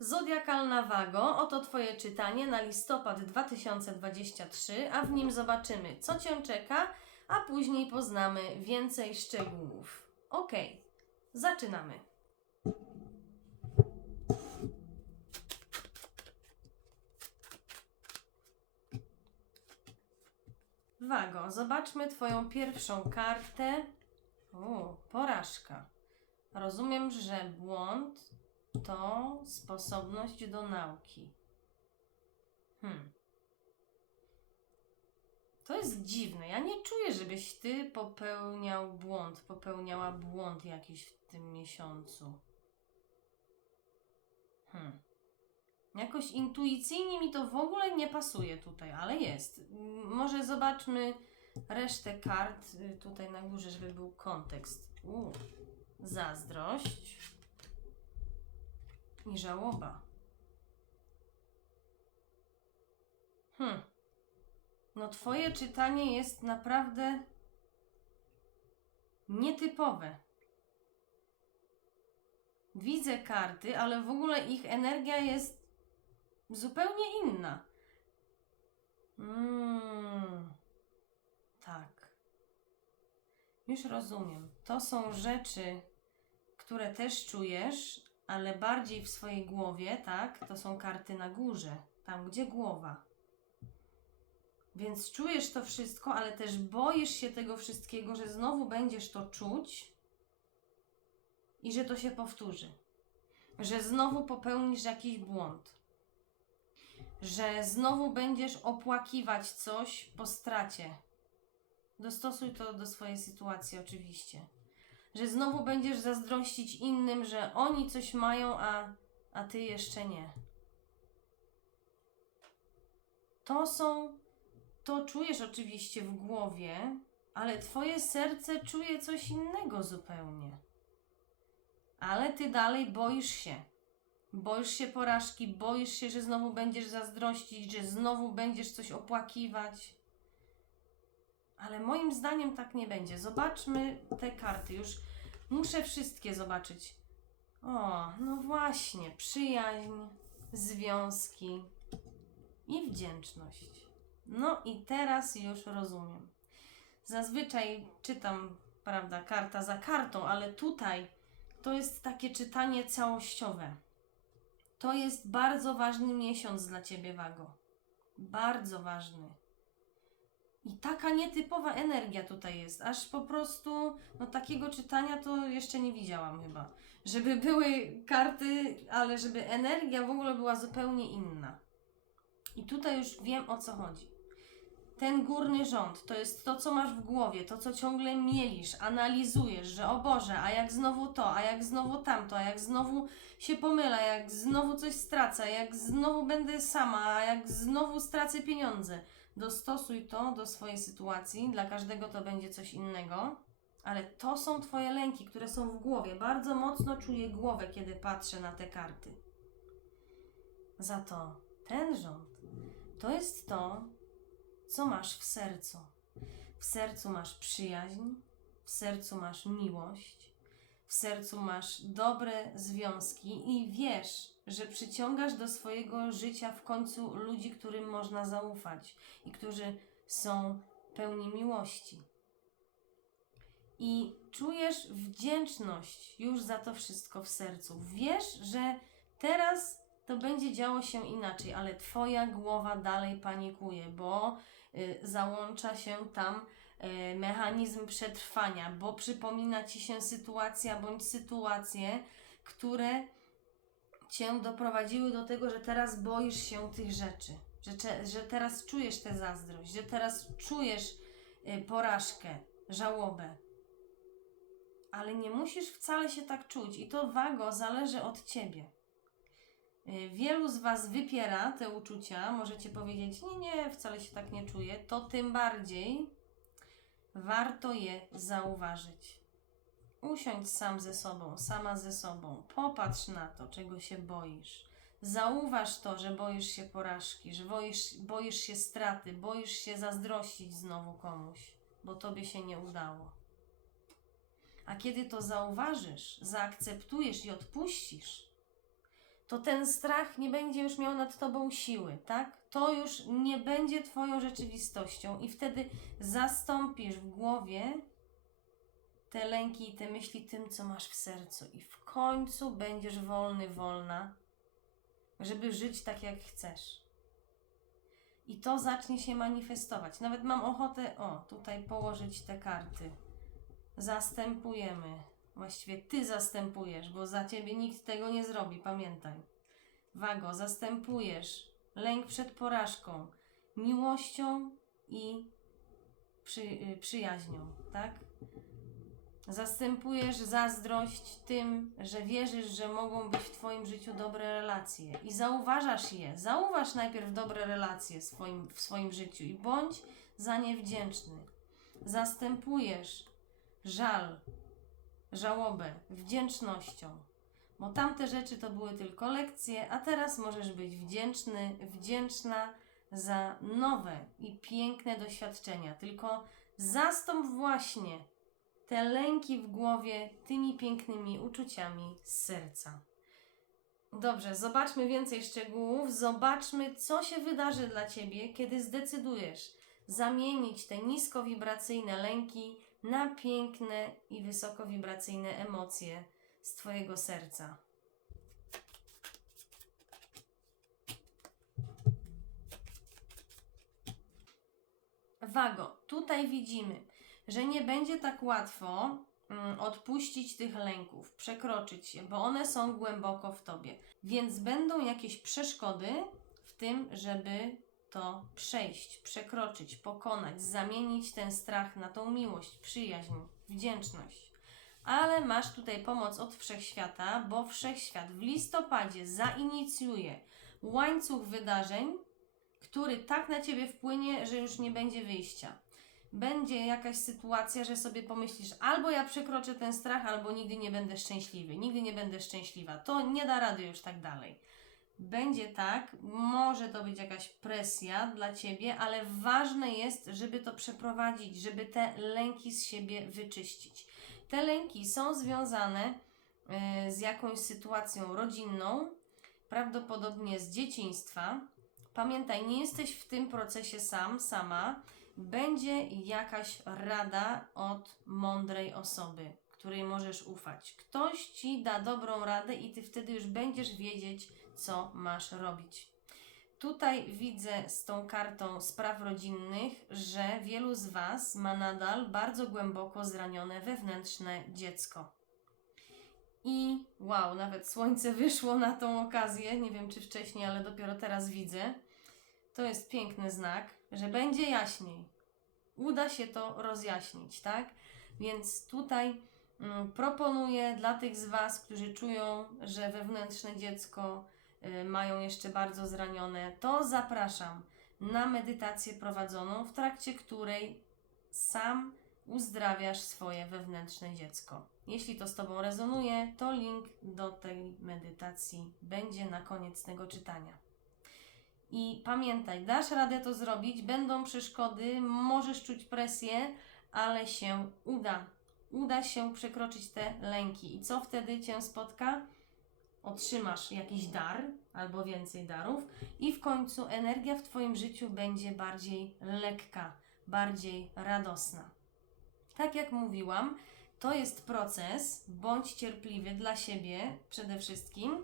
Zodiakalna Wago, oto Twoje czytanie na listopad 2023, a w nim zobaczymy, co Cię czeka, a później poznamy więcej szczegółów. Ok, zaczynamy. Wago, zobaczmy Twoją pierwszą kartę. O, porażka. Rozumiem, że błąd to sposobność do nauki. Hmm. To jest dziwne. Ja nie czuję, żebyś ty popełniał błąd, popełniała błąd jakiś w tym miesiącu. Hmm. Jakoś intuicyjnie mi to w ogóle nie pasuje tutaj, ale jest. Może zobaczmy resztę kart y, tutaj na górze, żeby był kontekst. U, zazdrość i żałoba. Hmm. No, twoje czytanie jest naprawdę nietypowe. Widzę karty, ale w ogóle ich energia jest zupełnie inna. Mm, tak. Już rozumiem. To są rzeczy, które też czujesz, ale bardziej w swojej głowie, tak? To są karty na górze, tam gdzie głowa. Więc czujesz to wszystko, ale też boisz się tego wszystkiego, że znowu będziesz to czuć i że to się powtórzy. Że znowu popełnisz jakiś błąd. Że znowu będziesz opłakiwać coś po stracie. Dostosuj to do swojej sytuacji, oczywiście. Że znowu będziesz zazdrościć innym, że oni coś mają, a, a ty jeszcze nie. To są to czujesz oczywiście w głowie, ale twoje serce czuje coś innego zupełnie. Ale ty dalej boisz się. Boisz się porażki, boisz się, że znowu będziesz zazdrościć, że znowu będziesz coś opłakiwać. Ale moim zdaniem tak nie będzie. Zobaczmy te karty. Już muszę wszystkie zobaczyć. O, no właśnie, przyjaźń, związki i wdzięczność. No i teraz już rozumiem. Zazwyczaj czytam, prawda, karta za kartą, ale tutaj to jest takie czytanie całościowe. To jest bardzo ważny miesiąc dla ciebie, Wago. Bardzo ważny. I taka nietypowa energia tutaj jest, aż po prostu, no takiego czytania to jeszcze nie widziałam chyba. Żeby były karty, ale żeby energia w ogóle była zupełnie inna. I tutaj już wiem o co chodzi. Ten górny rząd to jest to, co masz w głowie, to, co ciągle mielisz, analizujesz, że o Boże, a jak znowu to, a jak znowu tamto, a jak znowu się pomylę, a jak znowu coś stracę, jak znowu będę sama, a jak znowu stracę pieniądze. Dostosuj to do swojej sytuacji, dla każdego to będzie coś innego, ale to są Twoje lęki, które są w głowie. Bardzo mocno czuję głowę, kiedy patrzę na te karty. Za to ten rząd to jest to, co masz w sercu. W sercu masz przyjaźń, w sercu masz miłość, w sercu masz dobre związki i wiesz, że przyciągasz do swojego życia w końcu ludzi, którym można zaufać i którzy są pełni miłości. I czujesz wdzięczność już za to wszystko w sercu. Wiesz, że teraz to będzie działo się inaczej, ale Twoja głowa dalej panikuje, bo y, załącza się tam mechanizm przetrwania, bo przypomina Ci się sytuacja bądź sytuacje, które Cię doprowadziły do tego, że teraz boisz się tych rzeczy, że, że teraz czujesz tę zazdrość, że teraz czujesz y, porażkę, żałobę. Ale nie musisz wcale się tak czuć i to wago zależy od Ciebie. Y, Wielu z Was wypiera te uczucia. Możecie powiedzieć, nie, nie, wcale się tak nie czuję. To tym bardziej warto je zauważyć. Usiądź sam ze sobą, sama ze sobą. Popatrz na to, czego się boisz. Zauważ to, że boisz się porażki, że boisz, boisz się straty, boisz się zazdrościć znowu komuś, bo tobie się nie udało. A kiedy to zauważysz, zaakceptujesz i odpuścisz, to ten strach nie będzie już miał nad tobą siły, tak? To już nie będzie twoją rzeczywistością i wtedy zastąpisz w głowie te lęki i te myśli tym, co masz w sercu i w końcu będziesz wolny, wolna, żeby żyć tak, jak chcesz. I to zacznie się manifestować. Nawet mam ochotę, o, tutaj położyć te karty. Zastępujemy. Właściwie ty zastępujesz, bo za ciebie nikt tego nie zrobi, pamiętaj. Wago, zastępujesz lęk przed porażką miłością i przy, y, przyjaźnią, tak? Zastępujesz zazdrość tym, że wierzysz, że mogą być w Twoim życiu dobre relacje i zauważasz je. Zauważ najpierw dobre relacje w swoim, w swoim życiu i bądź za nie wdzięczny. Zastępujesz żal, żałobę wdzięcznością, bo tamte rzeczy to były tylko lekcje, a teraz możesz być wdzięczny, wdzięczna za nowe i piękne doświadczenia. Tylko zastąp właśnie te lęki w głowie tymi pięknymi uczuciami z serca. Dobrze, zobaczmy więcej szczegółów. Zobaczmy, co się wydarzy dla ciebie, kiedy zdecydujesz zamienić te niskowibracyjne lęki na piękne i wysokowibracyjne emocje z Twojego serca. Wago, tutaj widzimy, że nie będzie tak łatwo mm, odpuścić tych lęków, przekroczyć je, bo one są głęboko w tobie. Więc będą jakieś przeszkody w tym, żeby to przejść, przekroczyć, pokonać, zamienić ten strach na tą miłość, przyjaźń, wdzięczność. Ale masz tutaj pomoc od wszechświata, bo wszechświat w listopadzie zainicjuje łańcuch wydarzeń, który tak na ciebie wpłynie, że już nie będzie wyjścia. Będzie jakaś sytuacja, że sobie pomyślisz, albo ja przekroczę ten strach, albo nigdy nie będę szczęśliwy, nigdy nie będę szczęśliwa. To nie da rady już tak dalej. Będzie tak, może to być jakaś presja dla ciebie, ale ważne jest, żeby to przeprowadzić, żeby te lęki z siebie wyczyścić. Te lęki są związane y, z jakąś sytuacją rodzinną, prawdopodobnie z dzieciństwa. Pamiętaj, nie jesteś w tym procesie sam, sama. Będzie jakaś rada od mądrej osoby, której możesz ufać. Ktoś ci da dobrą radę i ty wtedy już będziesz wiedzieć, co masz robić. Tutaj widzę z tą kartą spraw rodzinnych, że wielu z Was ma nadal bardzo głęboko zranione wewnętrzne dziecko. I wow, nawet słońce wyszło na tą okazję. Nie wiem czy wcześniej, ale dopiero teraz widzę. To jest piękny znak, że będzie jaśniej. Uda się to rozjaśnić, tak? Więc tutaj proponuję dla tych z Was, którzy czują, że wewnętrzne dziecko y, mają jeszcze bardzo zranione, to zapraszam na medytację prowadzoną, w trakcie której sam uzdrawiasz swoje wewnętrzne dziecko. Jeśli to z Tobą rezonuje, to link do tej medytacji będzie na koniec tego czytania. I pamiętaj, dasz radę to zrobić, będą przeszkody, możesz czuć presję, ale się uda. Uda się przekroczyć te lęki. I co wtedy Cię spotka? Otrzymasz jakiś dar albo więcej darów, i w końcu energia w Twoim życiu będzie bardziej lekka, bardziej radosna. Tak jak mówiłam, to jest proces, bądź cierpliwy dla siebie przede wszystkim,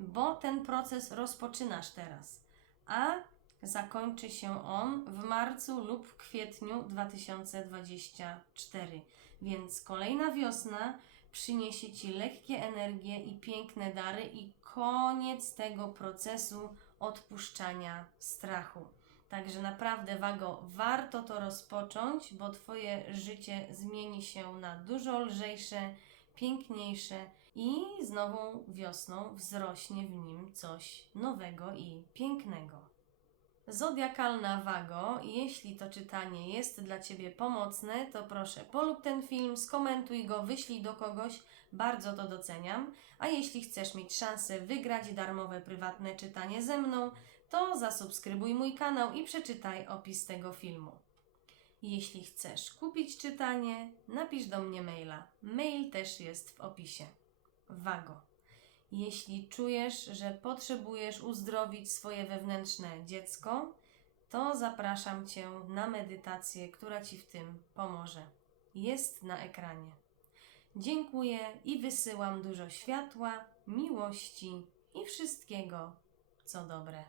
bo ten proces rozpoczynasz teraz, a zakończy się on w marcu lub kwietniu 2024. Więc kolejna wiosna przyniesie Ci lekkie energie i piękne dary i koniec tego procesu odpuszczania strachu. Także naprawdę, Wago, warto to rozpocząć, bo Twoje życie zmieni się na dużo lżejsze, piękniejsze i z nową wiosną wzrośnie w nim coś nowego i pięknego. Zodiakalna Wago, jeśli to czytanie jest dla Ciebie pomocne, to proszę polub ten film, skomentuj go, wyślij do kogoś, bardzo to doceniam. A jeśli chcesz mieć szansę wygrać darmowe prywatne czytanie ze mną, to zasubskrybuj mój kanał i przeczytaj opis tego filmu. Jeśli chcesz kupić czytanie, napisz do mnie maila. Mail też jest w opisie. Wago. Jeśli czujesz, że potrzebujesz uzdrowić swoje wewnętrzne dziecko, to zapraszam Cię na medytację, która Ci w tym pomoże. Jest na ekranie. Dziękuję i wysyłam dużo światła, miłości i wszystkiego, co dobre.